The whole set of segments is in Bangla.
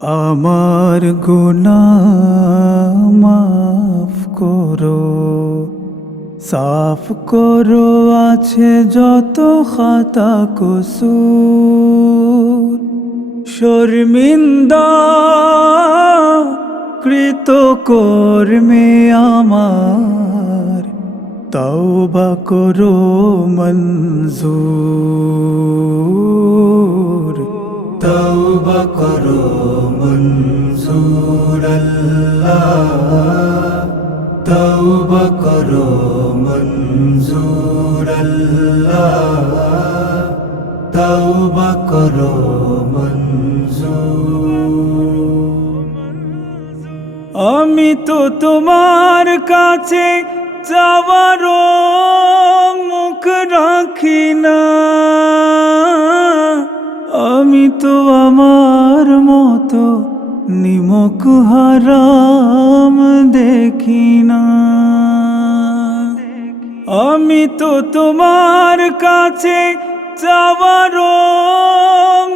আমার গুনা মাফ করো, সাফ করো আছে যত খাতা কসুর। শর্মিন্দা কৃত কর্মে আমার, তওবা করো মঞ্জুর। তওবা করো মঞ্জুর আল্লাহ তওবা করো মঞ্জুর আল্লাহ তওবা করো মঞ্জুর আমি তো তোমার কাছে যাওয়ারও মুখ রাখি না। নিমক হারাম দেখি না। আমি তো তোমার কাছে যাওয়ারও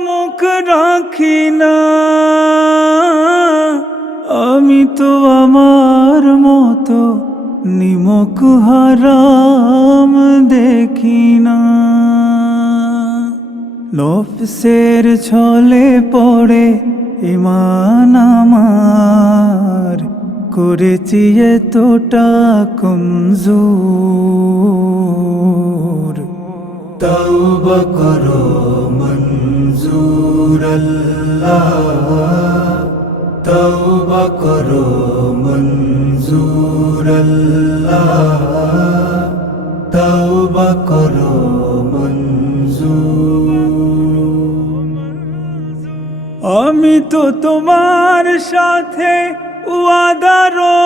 মুখ রাখি না। আমি তো আমার মতো নিমক হারাম দেখি না। নফসের ছলে পড়ে ইমান আমার করেছি এতটা কমজোর। তওবা করো মঞ্জুর আল্লাহ। তওবা করো মঞ্জুর আল্লাহ। করো তো তোমার সাথে ওয়াদারও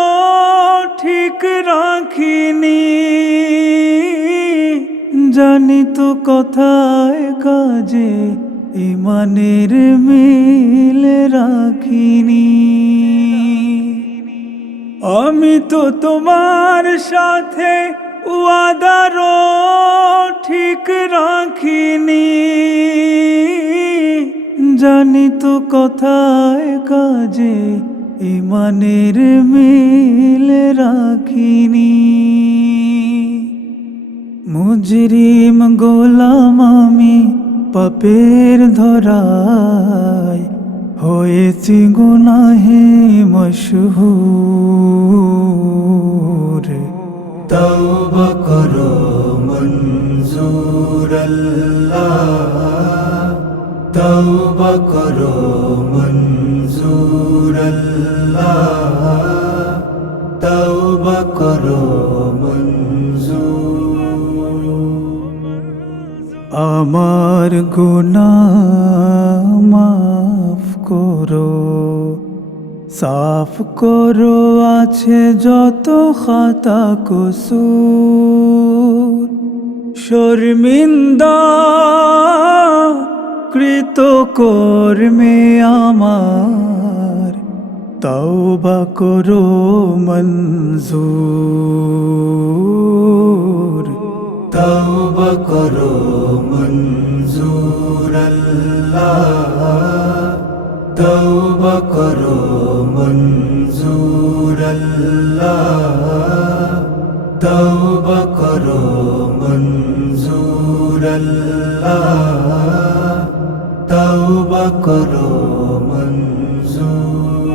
ঠিক রাখিনি। জানি তো কথায় কাজে ইমানের মিল রাখিনি। আমি তো তোমার সাথে ওয়াদারও ঠিক রাখিনি। জানি তো কথায় কাজে ইমানের মিল রাখিনি। মুজরিম গোলাম আমি পাপের ধরায় হয়েছি গুনাহে মশহুর। তওবা করো মঞ্জুর আল্লাহ তওবা করো আমার গুনা মাফ করো, সাফ করো আছে যত খাতা কসুর। শর্মিন্দা কৃত কর্মে আমার, তওবা করো মঞ্জুর। তওবা করো মঞ্জুর আল্লাহ। তওবা করো মঞ্জুর আল্লাহ। তওবা করো মঞ্জুর আল্লাহ। کرو منظور